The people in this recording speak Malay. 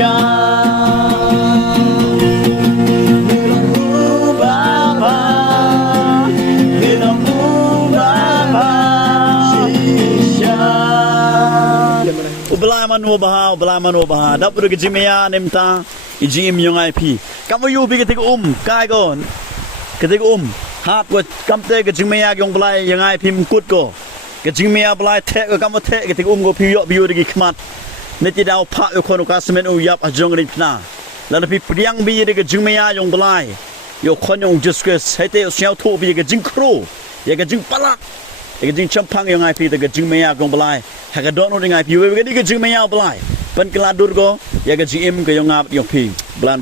shisha Ubla manu baha dapur ke jimea nemta ijim yung IP kamu yu bi ketik kai ko ketik hap ko kamte ke jimea yung belai yang IP mkut ko ke jimea belai tek ko kamu tek ketik ko piyo biyo digi khmat neti dau pha ko kono kasmen u yap ajong ri pna la pi priang bi de ke jimea yung belai yo kon yung jiske sete xiao thu bi ke jing kro ye ke jing palak ye ke jing champang yung IP de ke jimea yung belai ha ka don no ding IP we ke di ke jimea belai pen keladur ko ya ke GM ke yung ngap yung pi blan